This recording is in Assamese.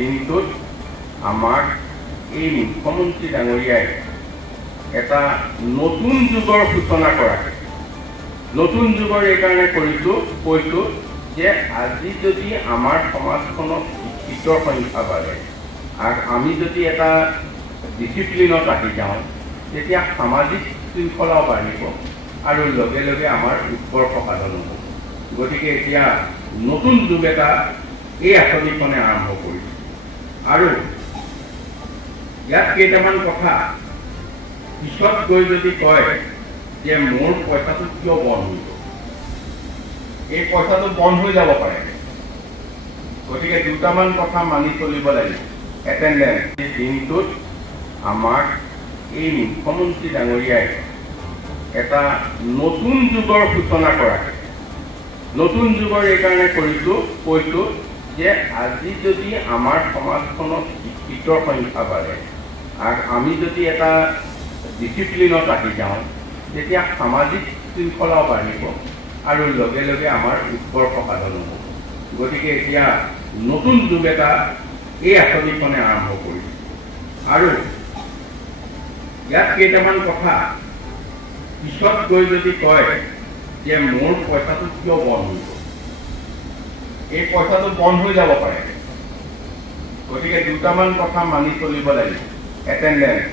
দিনটোত আমাক এই মুখ্যমন্ত্ৰী ডাঙৰীয়াই এটা নতুন যুগৰ সূচনা কৰাকে নতুন যুগৰ এইকাৰণে কৈছোঁ যে আজি যদি আমাৰ সমাজখনত শিক্ষিতৰ সংখ্যা বাঢ়ে আৰু আমি যদি এটা ডিচিপ্লিনত আহি যাওঁ তেতিয়া সামাজিক শৃংখলাও বাঢ়িব আৰু লগে লগে আমাৰ উৎকৰ্ষ সাধন হ'ব। গতিকে এতিয়া নতুন যুগ এটা এই আঁচনিখনে আৰম্ভ কৰিছে আৰু ইয়াত কেইটামান কথা পিছত গৈ যদি কয় যে মোৰ পইচাটো কিয় বন্ধ হৈ গ'ল, এই পইচাটো বন্ধ হৈ যাব পাৰে। গতিকে দুটামান কথা মানি চলিব লাগিব। এটেণ্ডেঞ্চ দিনটোত আমাক এই মুখ্যমন্ত্ৰী ডাঙৰীয়াই এটা নতুন যুগৰ সূচনা কৰাকে নতুন যুগৰ এইকাৰণে কৈছোঁ যে আজি যদি আমাৰ সমাজখনত শিক্ষিতৰ সংখ্যা বাঢ়ে আৰু আমি যদি এটা ডিচিপ্লিনত আহি যাওঁ তেতিয়া সামাজিক শৃংখলাও বাঢ়িব আৰু লগে লগে আমাৰ উৎকৰ্ষ সাধন হ'ব। গতিকে এতিয়া নতুন যুগ এটা এই আঁচনিখনে আৰম্ভ কৰিছে আৰু ইয়াত কেইটামান কথা পিছত গৈ যদি কয় যে মোৰ পইচাটো কিয় বন্ধ হৈ গ'ল, এই পইচাটো বন্ধ হৈ যাব পাৰে। গতিকে দুটামান কথা মানি চলিব লাগিব। এটেণ্ডেঞ্চ